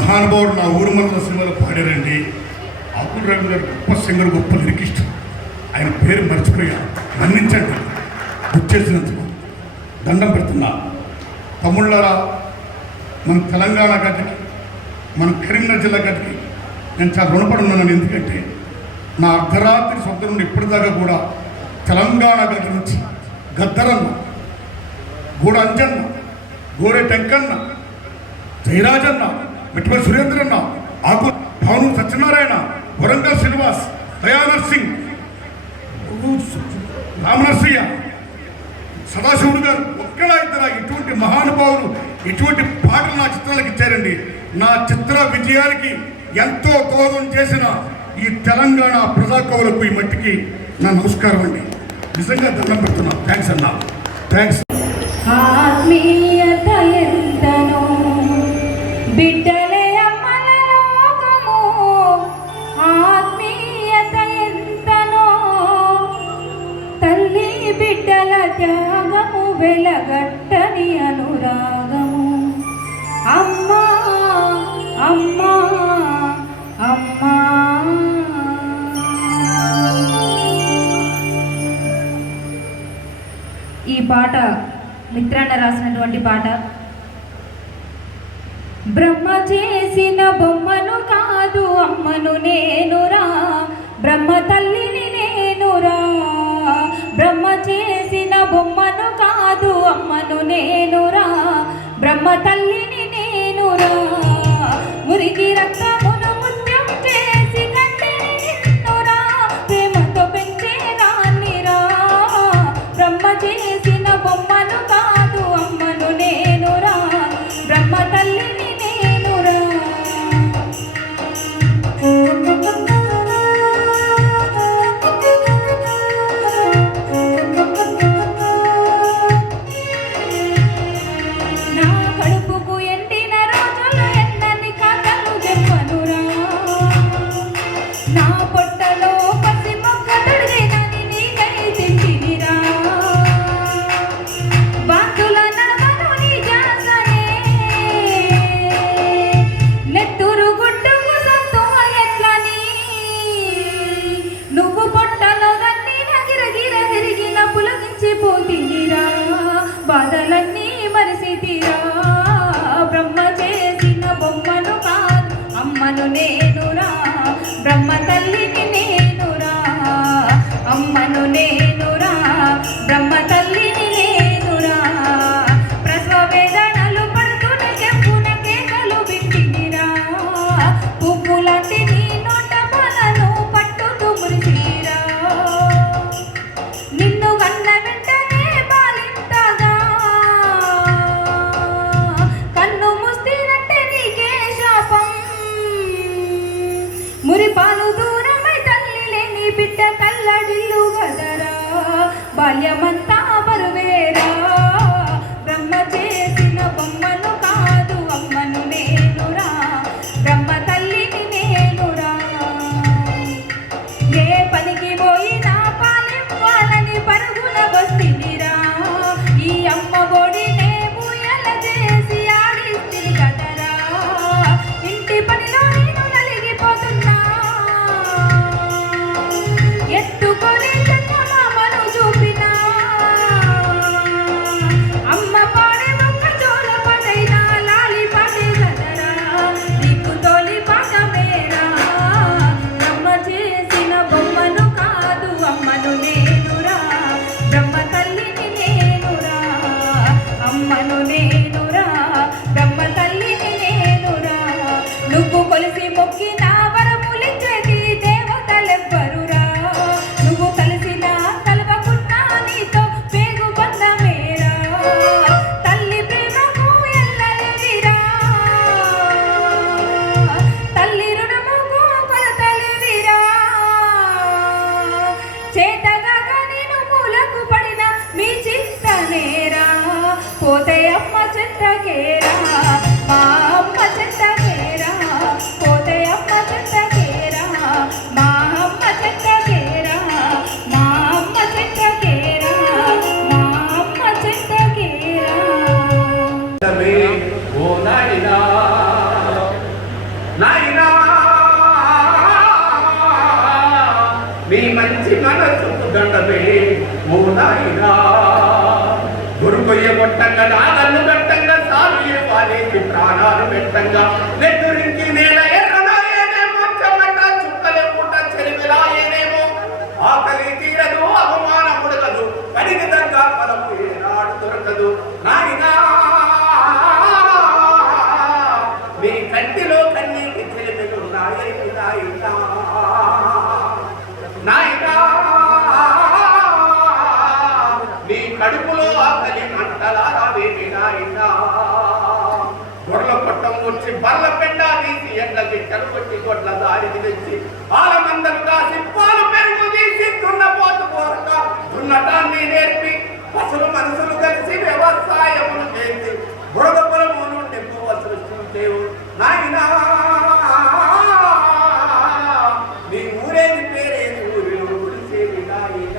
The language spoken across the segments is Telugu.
మహానుభావుడు నా ఊరు మందుల సినిమాలో పాడారండి. అబ్దుల్ రవి గారు గొప్ప సింగర్ గొప్ప లిరికిస్ట్. ఆయన పేరు మర్చిపోయా. మన్నించండి. గుర్తు చేసినందుకు. దండం పెడుతున్నా. తమ్ముళ్ళారా మన తెలంగాణ గడ్డకి మన కరీంనగర్ జిల్లా గడ్డకి నేను చాలా రుణపడి ఉన్నాను ఎందుకంటే నా అర్ధరాత్రి సొంత నుండి ఇప్పటిదాకా కూడా తెలంగాణ గడ్డ నుంచి గద్దరన్న గూడ అంజన్న గోరె టెంకన్న జయరాజన్న మెట్టుపల్లి సురేంద్రన్న ఆకు భాను సత్యనారాయణ వరంగల్ శ్రీనివాస్ దయానర్ సింగ్ రామనర్సయ్య సదాశివుడు గారు ఒక్కడా ఇద్దరా ఇటువంటి మహానుభావులు ఇటువంటి పాటలు నా చిత్రాలకు ఇచ్చారండి. నా చిత్ర విజయానికి ఎంతో దోహదం చేసిన ఈ తెలంగాణ ప్రజాకవులకు ఈ మట్టికి నా నమస్కారం అండి. నిజంగా దండం పెడుతున్నా. థ్యాంక్స్ అన్నా. థ్యాంక్స్ ఆత్మీయత వెలగట్టని అనురాగము. అమ్మా అమ్మా అమ్మా. ఈ పాట మిత్రాన్న రాసినటువంటి పాట. బ్రహ్మ చేసిన బొమ్మను కాదు అమ్మను నేనురా. బ్రహ్మ తల్లిని నేనురా. బ్రహ్మ చేసిన బొమ్మ కాదు అమ్మను నేనురా. బ్రహ్మ తల్లిని నేనురా. మురికి రక్త ఓ నాయనా గురుకొయ్య కొట్టంగా నాగన్ను పెట్టంగా సామి వాలేసి ప్రాణాలు పెట్టంగా. నెత్తురికి నేల ఎర్రనాయేనేమో చెమట చుక్కలే పుట్ట చెరిమిలాయేనేమో ఆకలి తీరదు అవమానం ఉడకదు పనికి ఫలము ఏనాడు దొరకదు. నా గాలికి తెచ్చి పాల కాసి పాలు పెరుగు తీసి దున్నపోతు కోరక దున్నటాన్ని నేర్పి పసులు మనసులు కలిసి వ్యవసాయములు చేసి బురద పొలము నుండి పువ్వ సృష్టించేవు నాయన. నీ ఊరేది పేరేది ఊరిలో గుడిసేది నాయన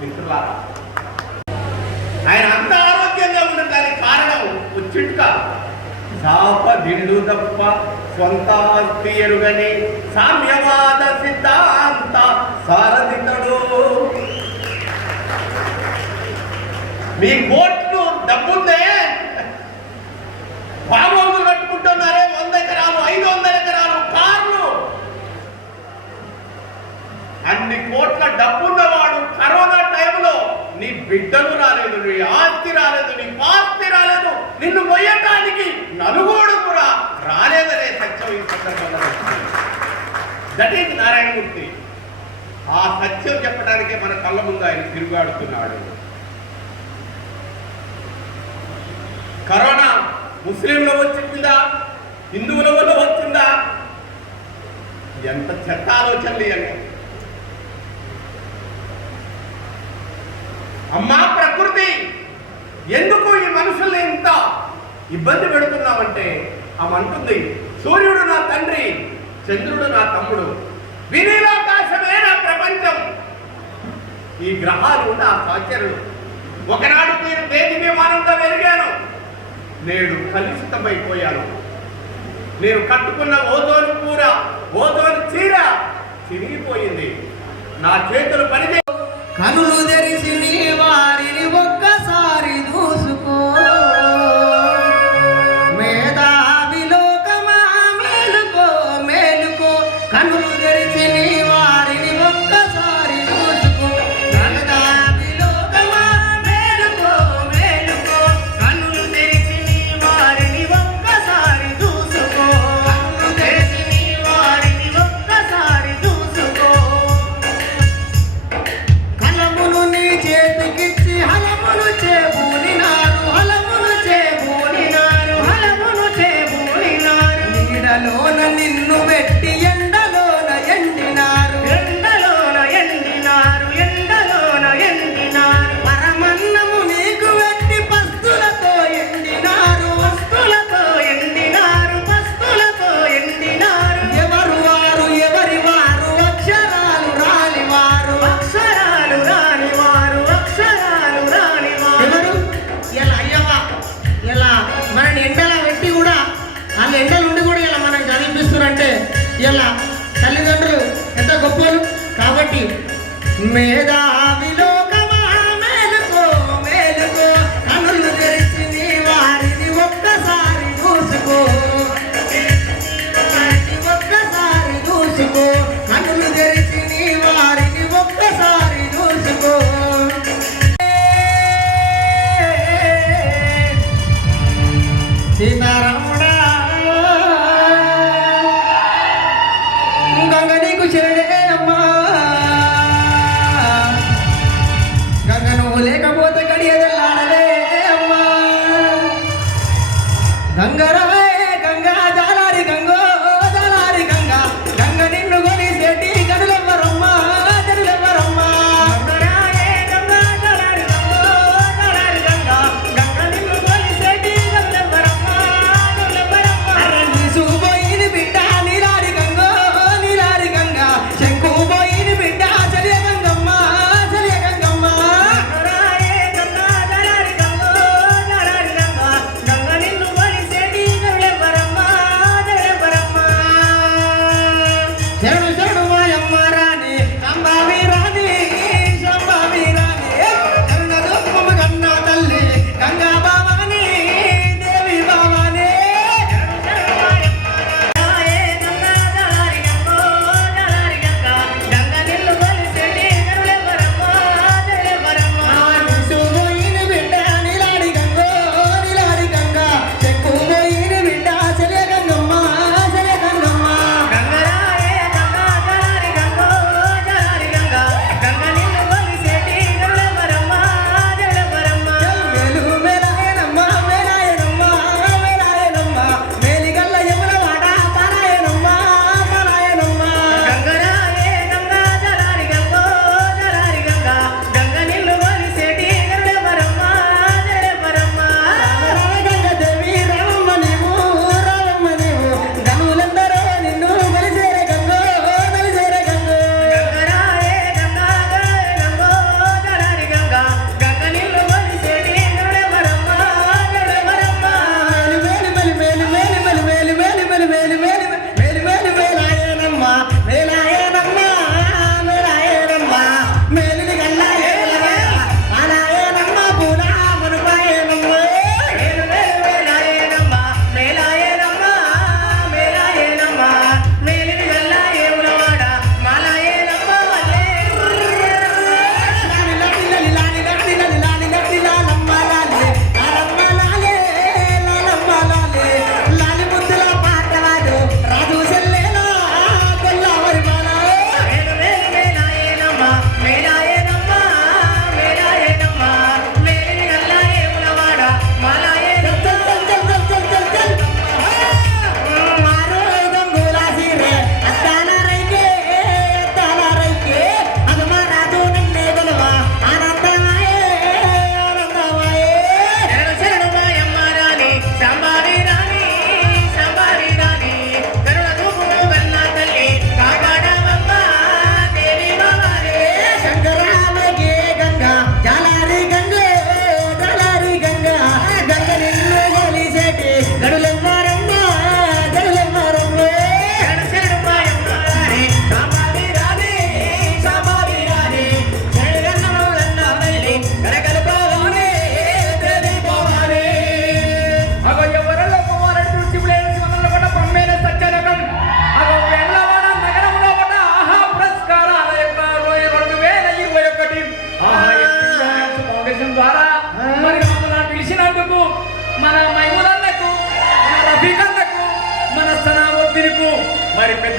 మిత్రులారా ఆయన అంత ఆరోగ్యంగా ఉండడానికి కారణం చిట్క చాప దిండు తప్ప స్వంత ఆస్తి ఎరుగని సామ్యవాద సిద్ధాంత సారథితడు. మీ కోట్లు డబ్బుందే. బాబోలు కట్టుకుంటున్నారే వంద ఎకరాలు ఐదు వందల ఎకరాలు కార్లు. అన్ని కోట్ల డబ్బున్నవాడు కరోనా టైంలో నీ బిడ్డలు రాలేదు నీ ఆస్తి రాలేదు నీ పాస్తి రాలేదు నిన్ను మొయ్యటానికి నలుగోడు రాలేదనే సత్యం ఈ సందర్భంగా దట్ ఈజ్ నారాయణమూర్తి. ఆ సత్యం చెప్పడానికే మన కళ్ళ ముందు ఆయన తిరుగాడుతున్నాడు కరోనా ముస్లింలో వచ్చిందా? హిందువుల వల్ల వచ్చిందా? ఎంత చెత్త ఆలోచనలు ఇవన్నీ అమ్మా ప్రకృతి ఎందుకు ఈ మనుషుల్ని ఇంత ఇబ్బంది పెడుతున్నామంటే అమంటుంది సూర్యుడు నా తండ్రి చంద్రుడు నా తమ్ముడు. వినీలాకాశమే నా ప్రపంచం. ఈ గ్రహాలు నా సహచరులు ఒకనాడు మీరు దేని విమానంతో వెలిగాను నేడు కలుషితమైపోయాను. నేను కట్టుకున్న ఓజోను కూర ఓజోను చీర చిరిగిపోయింది. నా చేతులు పనిచే కనులు తెరిచి I'm not.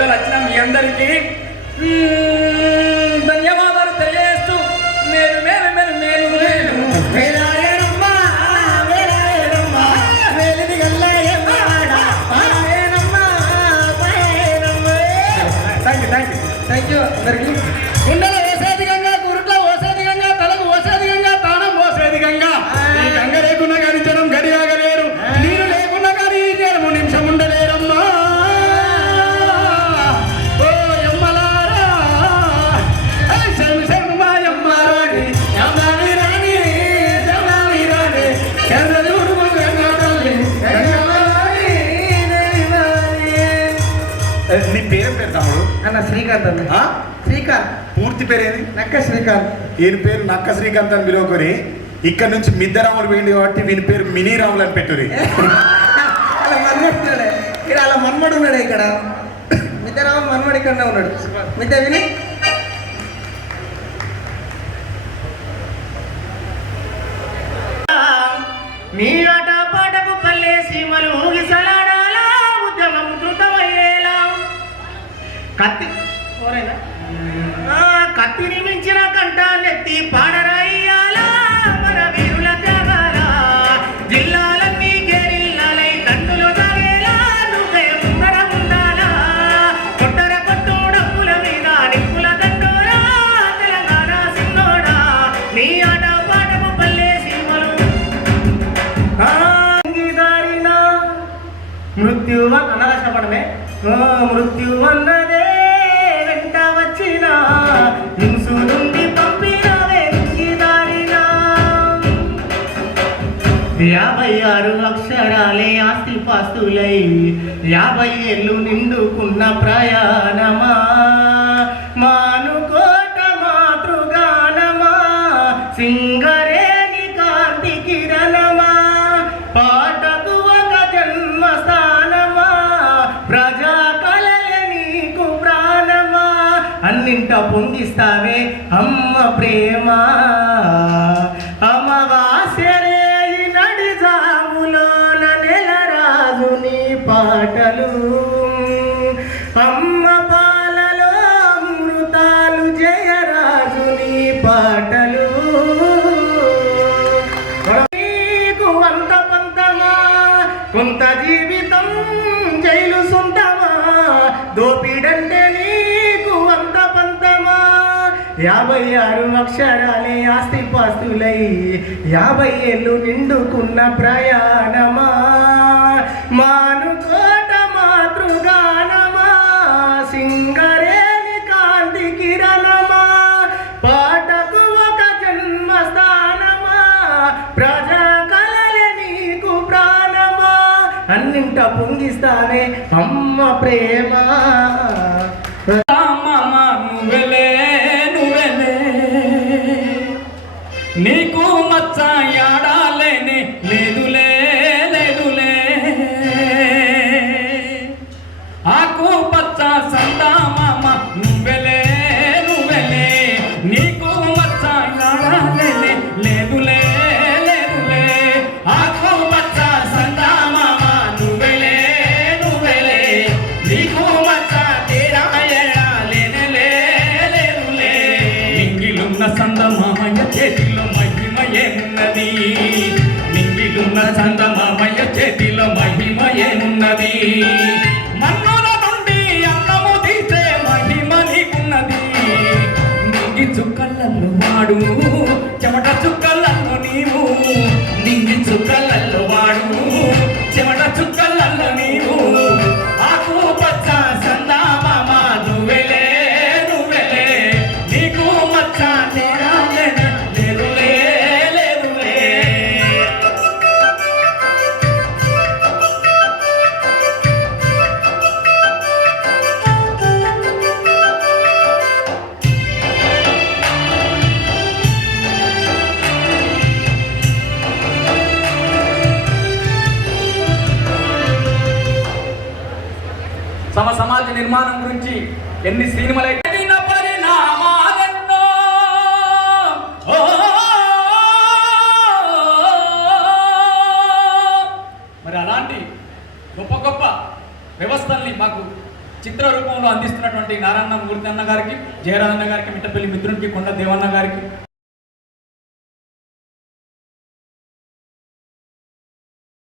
పెద్దలు వచ్చిన మీ అందరికీ. నీ పేరు పేరు తమ్ముడు? అన్న శ్రీకాంత్ అన్న? శ్రీకాంత్. పూర్తి పేరేది? నక్క శ్రీకాంత్. ఈయన పేరు నక్క శ్రీకాంత్ అని పిలువకొని ఇక్కడ నుంచి మిద్దరాములు పోయింది కాబట్టి వీని పేరు మినీ రాములు అని పెట్టురి అలా మన్మడున్నాడే ఇక్కడ అలా మన్మడు ఉన్నాడు ఇక్కడ మిద్దరామ మన్మడు ఇక్కడనే ఉన్నాడు. మిద్ద విని? నీ కత్తి. కత్తిని మించిన కంట నెత్తి పాడరాయ్యాలా మన వీరుల త్యాగాల? జిల్లాలన్నీ గెరిల్లాలై కన్నులు తాగేలా? నువ్వే ముందర ఉండాలా? కొట్టర కొట్టు డప్పుల మీద నిప్పుల దండోరా? తెలంగాణ సిన్నోడా నీ ఆట పాటము పల్లె సింహలు. అంగీదారిన మృత్యువ అనరాశపడమే మృత్యువన్నదే యాభై ఆరు అక్షరాలే ఆస్తి పాస్తులై యాభై ఏళ్ళు నిండుకున్న ప్రయాణమా? అన్నింట పొందిస్తావే అమ్మ ప్రేమ. అక్షరాలే ఆస్తి పాస్తులై యాభై ఏళ్ళు నిండుకున్న ప్రయాణమా? మానుకోట మాతృగానమా? సింగరేణి కాంతి కిరణమా? పాటకు ఒక జన్మస్థానమా? ప్రజా కలల నీకు ప్రాణమా? అన్నింట పొంగిస్తానే అమ్మ ప్రేమ. Maru. నిర్మాణం గురించి ఎన్ని సినిమాలు మరి గొప్ప గొప్ప వ్యవస్థల్ని మాకు చిత్ర రూపంలో అందిస్తున్నటువంటి నారాయణ మూర్తి అన్న గారికి జయరాజన్న గారికి మిట్టపల్లి మిత్రునికి కొండ దేవన్న గారికి